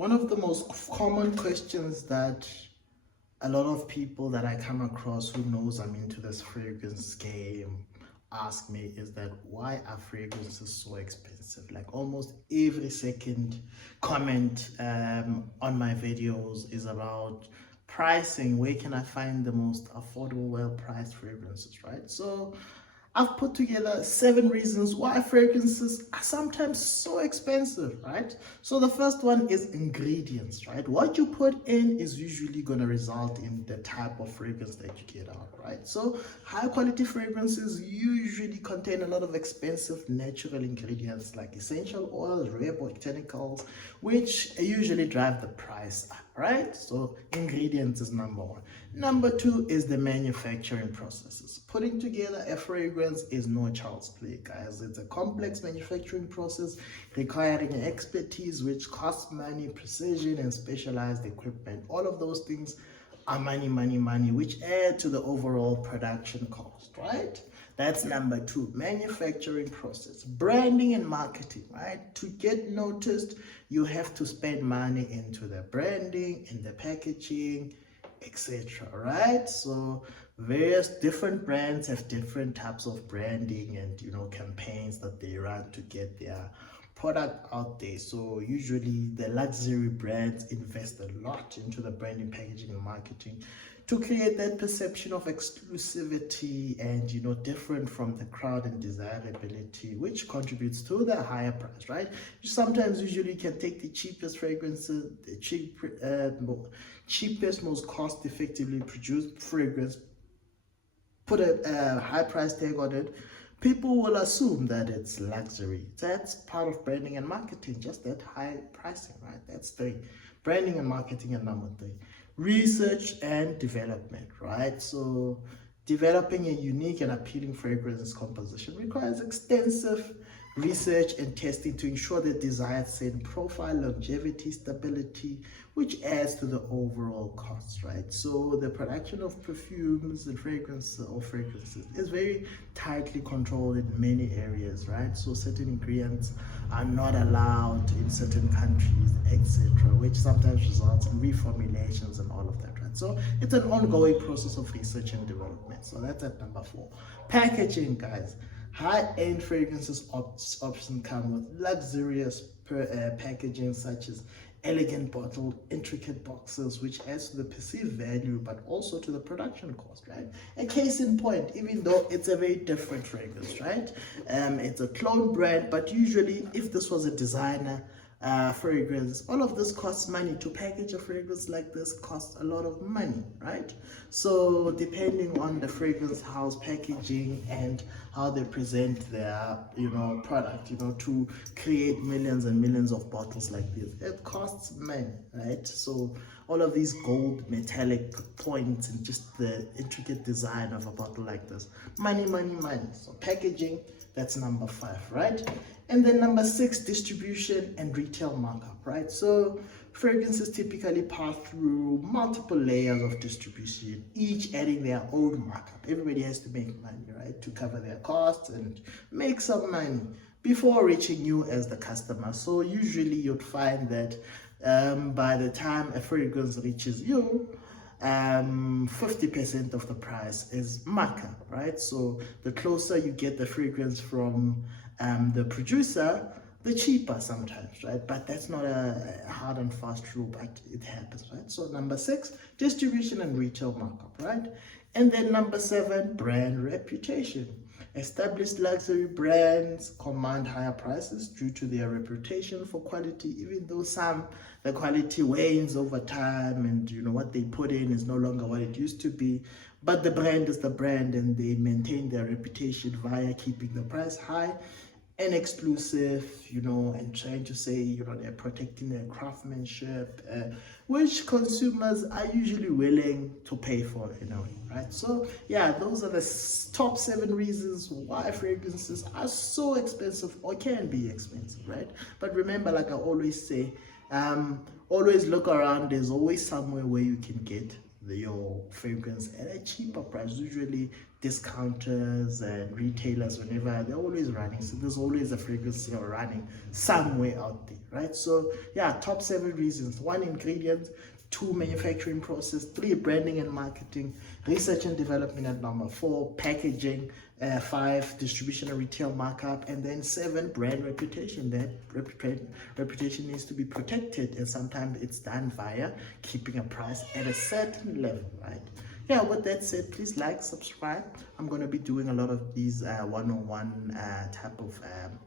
One of the most common questions that a lot of people that I come across who knows I'm into this fragrance game ask me is that why are fragrances so expensive? Like almost every second comment on my videos is about pricing. Where can I find the most affordable, well-priced fragrances, right? So I've put together 7 reasons why fragrances are sometimes so expensive, right? So the first one is ingredients, right? What you put in is usually going to result in the type of fragrance that you get out, right? So high quality fragrances usually contain a lot of expensive natural ingredients like essential oils, rare botanicals, which usually drive the price up, right? So ingredients is number 1. Number 2 is the manufacturing processes. Putting together a fragrance is no child's play, guys. It's a complex manufacturing process requiring expertise, which costs money, precision, and specialized equipment. All of those things are money, money, money, which add to the overall production cost, right? That's number 2, manufacturing process. Branding and marketing, right? To get noticed, you have to spend money into the branding, in the packaging, etc. Right? So various different brands have different types of branding and campaigns that they run to get their product out there. So usually the luxury brands invest a lot into the branding, packaging, and marketing to create that perception of exclusivity and different from the crowd and desirability, which contributes to the higher price, right? You sometimes usually can take the cheapest fragrances, the cheapest, most cost effectively produced fragrance, put a high price tag on it. People will assume that it's luxury. That's part of branding and marketing, just that high pricing, right? That's 3. Branding and marketing. And number 3, research and development, right? So developing a unique and appealing fragrance composition requires extensive research and testing to ensure the desired scent profile, longevity, stability, which adds to the overall cost, right? So the production of perfumes and fragrances is very tightly controlled in many areas, right? So certain ingredients are not allowed in certain countries, etc., which sometimes results in reformulations and all of that, right? So it's an ongoing process of research and development. So that's at number 4. Packaging, guys. High-end fragrances often come with luxurious packaging such as elegant bottled, intricate boxes, which adds to the perceived value but also to the production cost, right? A case in point, even though it's a very different fragrance, right? It's a clone brand, but usually if this was a designer fragrance, all of this costs money. To package a fragrance like this costs a lot of money, right? So depending on the fragrance house packaging and how they present their product, to create millions and millions of bottles like this, it costs money, right? So all of these gold metallic points and just the intricate design of a bottle like this, money, money, money. So packaging, that's number 5, right? And then number 6, distribution and retail markup, right? So fragrances typically pass through multiple layers of distribution, each adding their own markup. Everybody has to make money, right, to cover their costs and make some money before reaching you as the customer. So usually you'd find that by the time a fragrance reaches you, 50% of the price is markup, right? So the closer you get the fragrance from the producer, the cheaper sometimes, right? But that's not a hard and fast rule, but it happens, right? So number 6, distribution and retail markup, right? And then number 7, brand reputation. Established luxury brands command higher prices due to their reputation for quality, even though the quality wanes over time and what they put in is no longer what it used to be. But the brand is the brand and they maintain their reputation via keeping the price high and exclusive, and trying to say, they're protecting their craftsmanship, which consumers are usually willing to pay for, right? So yeah, those are the top 7 reasons why fragrances are so expensive or can be expensive, right? But remember, like I always say, always look around. There's always somewhere where you can get your fragrance at a cheaper price, usually discounters and retailers, whenever they're always running, so there's always a fragrance sale running somewhere out there, right? So yeah, top 7 reasons: 1, ingredient; 2, manufacturing process; 3, branding and marketing; research and development at number 4, packaging; 5, distribution and retail markup; and then 7, brand reputation. That reputation needs to be protected, and sometimes it's done via keeping a price at a certain level, right? Yeah, with that said, please like, subscribe. I'm going to be doing a lot of these one-on-one type of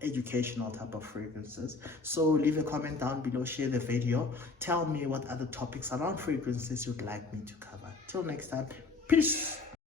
educational type of fragrances. So leave a comment down below, share the video, tell me what other topics around fragrances you'd like me to cover. Till next time, peace.